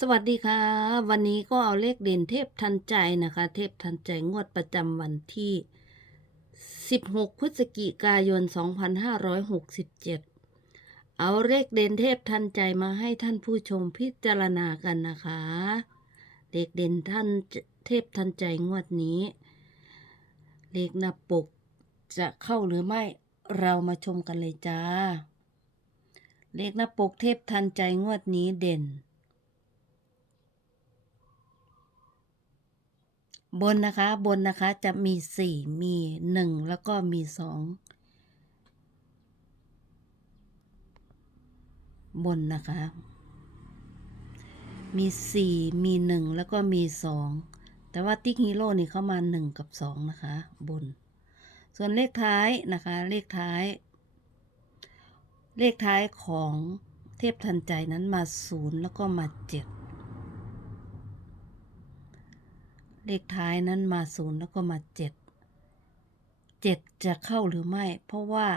สวัสดีค่ะ วันนี้ก็เอาเลขเด่นเทพทันใจนะคะ เทพทันใจงวดประจำวันที่ 16 พฤศจิกายน 2567 เอาเลขเด่นเทพทันใจมาให้ท่านผู้ชมพิจารณากันนะคะ เลขเด่นท่านเทพทันใจงวดนี้ เลขหน้าปกจะเข้าหรือไม่เรามาชมกันเลยจ้า เลขหน้าปกเทพทันใจงวดนี้เด่น บนนะคะบนนะคะจะมีสี่มีหนึ่งแล้วก็มีสองบนนะคะ มีสี่มีหนึ่งแล้วก็มีสองแต่ว่าติ๊กฮีโร่นี่เข้ามาหนึ่งกับสองนะคะ บน ส่วนเลขท้ายนะคะ เลขท้าย เลขท้ายของเทพทันใจนั้นมาศูนย์แล้วก็มาเจ็ด เลขท้ายนั้นมาศูนย์แล้วก็มาเจ็ดเจ็ดจะเข้าหรือไม่ เพราะว่า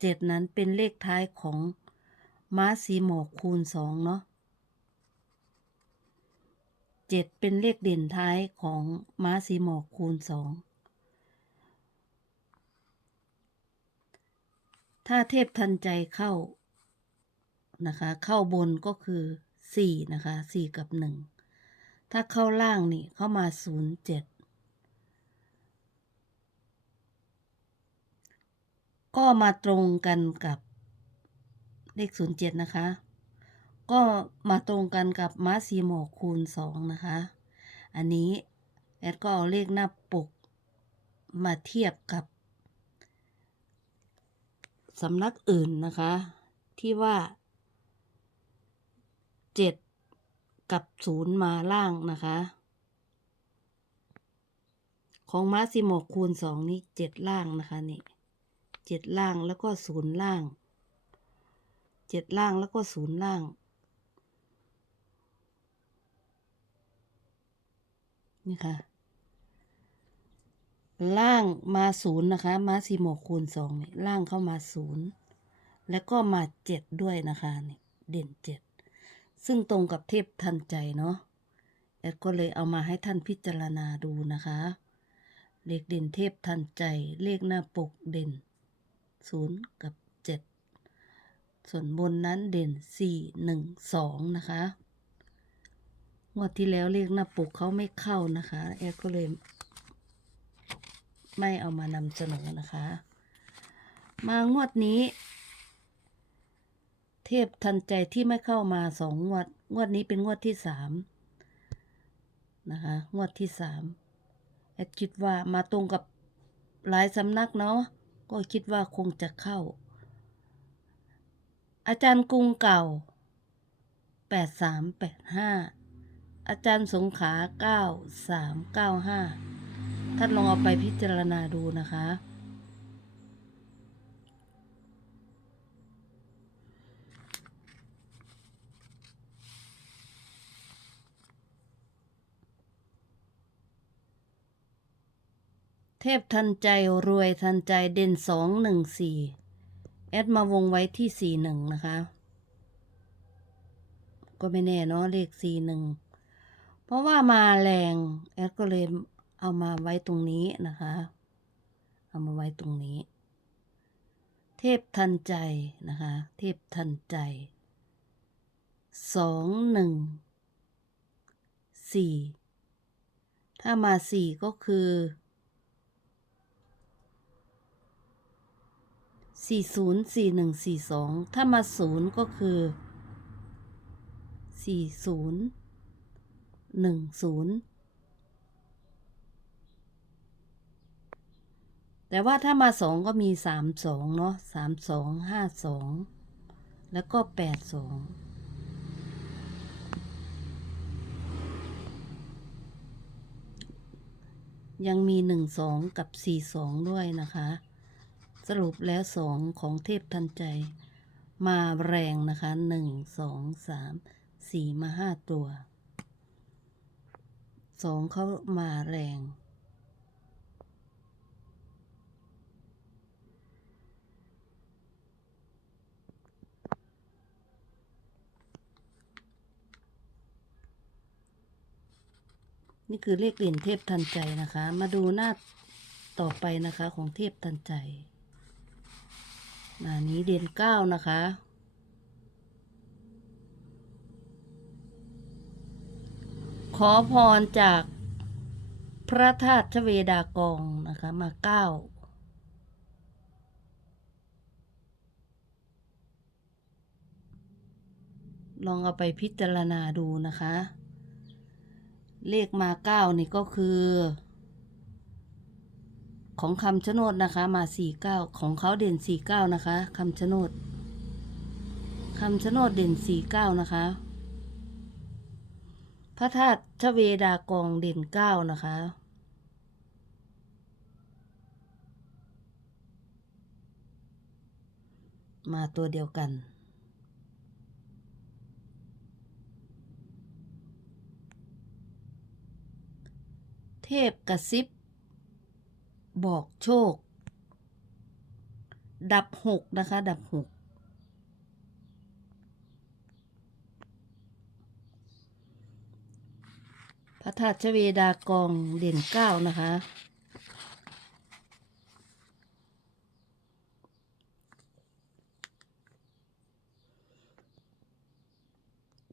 เจ็ดนั้นเป็นเลขท้ายของม้าสีหมอกคูณสองเนาะเจ็ดเป็นเลขเด่นท้ายของม้าสีหมอกคูณสองถ้าเทพทันใจเข้านะคะ เข้าบนก็คือสี่นะคะสี่กับหนึ่ง ถ้าเข้าล่างนี่เข้ามาศูนย์เจ็ดก็มาตรงกันกับเลขศูนย์เจ็ดนะคะ ก็มาตรงกันกับม้าสีหมอกคูณสองนะคะ อันนี้แอดก็เอาเลขหน้าปกมาเทียบกับสำนักอื่นนะคะ ที่ว่าเจ็ด กับศูนย์มาล่างนะคะ ของม้าสิโมกคูณสองนี่เจ็ดล่างนะคะนี่เจ็ดล่างแล้วก็ศูนย์ล่างเจ็ดล่างแล้วก็ศูนย์ล่างนี่ค่ะ ล่างมาศูนย์นะคะม้าสีโมกคูณสองนี่ล่างเข้ามาศูนย์แล้วก็มาเจ็ดด้วยนะคะนี่เด่นเจ็ด ซึ่งตรงกับเทพทันใจเนาะแอดก็เลยเอามาให้ท่านพิจารณาดูนะคะ เลขเด่นเทพทันใจ เลขหน้าปกเด่นศูนย์กับเจ็ดส่วนบนนั้นเด่นสี่หนึ่งสองนะคะงวดที่แล้วเลขหน้าปกเขาไม่เข้านะคะ แอดก็เลย ไม่เอามานำเสนอนะคะ มางวดนี้ เทพทันใจที่ไม่เข้ามาสองงวด งวดนี้เป็นงวดที่สามนะคะ งวดที่สามแอดคิดว่ามาตรงกับหลายสำนักเนาะ ก็คิดว่าคงจะเข้า อาจารย์กรุงเก่าแปดสามแปดห้าอาจารย์สงขาเก้าสามเก้าห้าท่านลองเอาไปพิจารณาดูนะคะ เทพทันใจรวยทันใจเด่นสองหนึ่งสี่แอดมาวงไว้ที่สี่หนึ่งนะคะ ก็ไม่แน่เนาะเลขสี่หนึ่งเพราะว่ามาแรง แอดก็เลยเอามาไว้ตรงนี้นะคะ เอามาไว้ตรงนี้ เทพทันใจนะคะ เทพทันใจสองหนึ่งสี่ถ้ามาสี่ก็คือ สี่ศูนย์สี่หนึ่งสี่สองถ้ามาศูนย์ก็คือสี่ศูนย์หนึ่งศูนย์แต่ว่าถ้ามาสองก็มีสามสองเนาะสามสองห้าสองแล้วก็แปดสองยังมีหนึ่งสองกับสี่สองด้วยนะคะ สรุปแล้วสองของเทพทันใจ มาแรงนะคะหนึ่งสองสามสี่มาห้าตัวสองเขามาแรงนี่คือเลขเด่นเทพทันใจนะคะ มาดูหน้าต่อไปนะคะของเทพทันใจ หน้านี้เด่นเก้านะคะ ขอพรจากพระธาตุชเวดากองนะคะมาเก้าลองเอาไปพิจารณาดูนะคะ เลขมาเก้านี่ก็คือ ของคำชะโนดนะคะ มาสี่เก้าของเขาเด่นสี่เก้านะคะคำชะโนดคำชะโนดเด่นสี่เก้านะคะ พระธาตุชเวดากองเด่นเก้านะคะมาตัวเดียวกัน เทพกระซิบ บอกโชค ดับหกนะคะ ดับหกพระธาตุชเวดากองเด่นเก้านะคะ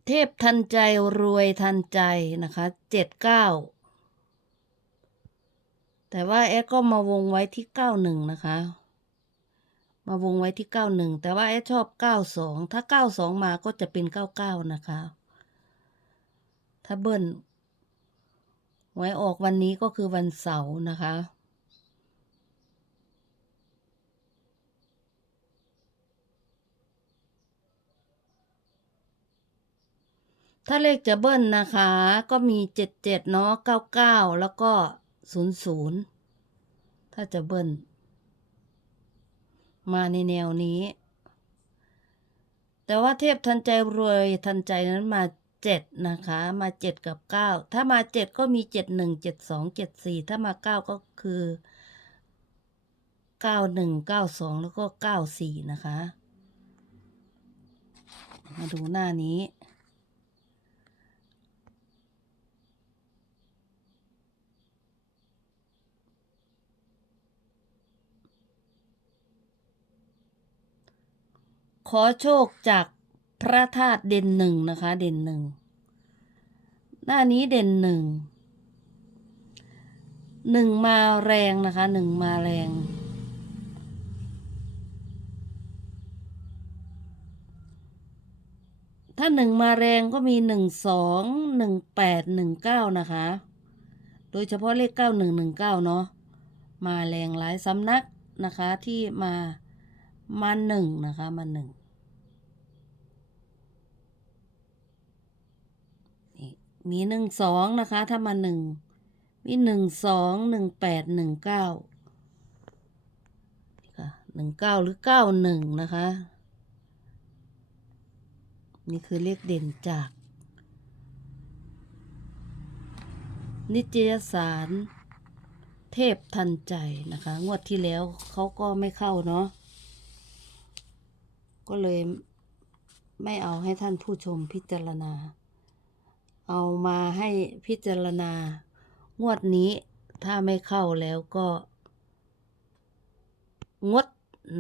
เทพทันใจรวยทันใจนะคะเจ็ดเก้า แต่ว่าแอดก็มาวงไว้ที่เก้าหนึ่งนะคะ มาวงไว้ที่เก้าหนึ่งแต่ว่าแอดชอบเก้าสองถ้าเก้าสองมาก็จะเป็นเก้าเก้านะคะ ถ้าเบิ้ลไว้ออกวันนี้ก็คือวันเสาร์นะคะถ้าเลขจะเบิ้ลนะคะ ก็มีเจ็ดเจ็ดเนาะเก้าเก้าแล้วก็ ศูนย์ศูนย์ถ้าจะเบิ้ลมาในแนวนี้ แต่ว่าเทพทันใจรวยทันใจนั้นมาเจ็ดนะคะ มาเจ็ดกับเก้าถ้ามาเจ็ดก็มีเจ็ดหนึ่งเจ็ดสองเจ็ดสี่ถ้ามาเก้าก็คือเก้าหนึ่งเก้าสองแล้วก็เก้าสี่นะคะ มาดูหน้านี้ ขอโชคจากพระธาตุเด่นหนึ่งนะคะ เด่นหนึ่งหน้านี้เด่นหนึ่งหนึ่งมาแรงนะคะหนึ่งมาแรง ถ้าหนึ่งมาแรงก็มีหนึ่งสองหนึ่งแปดหนึ่งเก้านะคะ โดยเฉพาะเลขเก้าหนึ่งหนึ่งเก้าเนาะมาแรงหลายสำนักนะคะที่มา มาหนึ่งนะคะมาหนึ่งนี่มีหนึ่งสองนะคะ ถ้ามาหนึ่งมีหนึ่งสองหนึ่งแปดหนึ่งเก้าหนึ่งเก้าหรือเก้าหนึ่งนะคะ นี่คือเลขเด่นจาก นิตยสาร เทพทันใจนะคะ งวดที่แล้วเขาก็ไม่เข้าเนาะ ก็เลยไม่เอาให้ท่านผู้ชมพิจารณา เอามาให้พิจารณางวดนี้ถ้าไม่เข้าแล้วก็ งด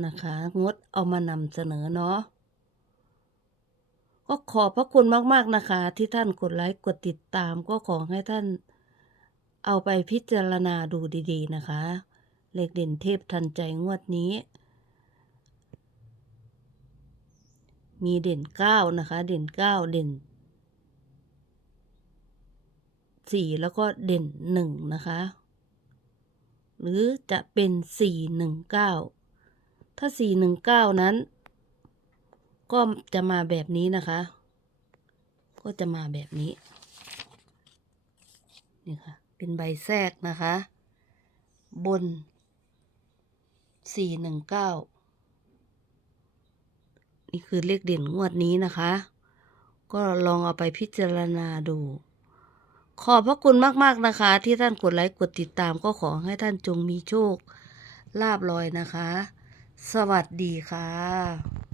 นะคะ งดเอามานำเสนอเนาะก็ขอบพระคุณมากๆนะคะ ที่ท่านกดไลค์กดติดตามก็ขอให้ท่านเอาไปพิจารณาดูดีๆนะคะ เลขเด่นเทพทันใจงวดนี้ มีเด่นเก้านะคะ เด่นเก้าเด่นสี่แล้วก็เด่นหนึ่งนะคะ หรือจะเป็นสี่หนึ่งเก้าถ้าสี่หนึ่งเก้านั้น ก็จะมาแบบนี้นะคะ ก็จะมาแบบนี้ นี่ค่ะ เป็นใบแทรกนะคะ บนสี่หนึ่งเก้า นี่คือเลขเด่นงวดนี้นะคะ ก็ลองเอาไปพิจารณาดู ขอบพระคุณมากๆนะคะ ที่ท่านกดไลค์กดติดตามก็ขอให้ท่านจงมีโชคลาบลอยนะคะ สวัสดีค่ะ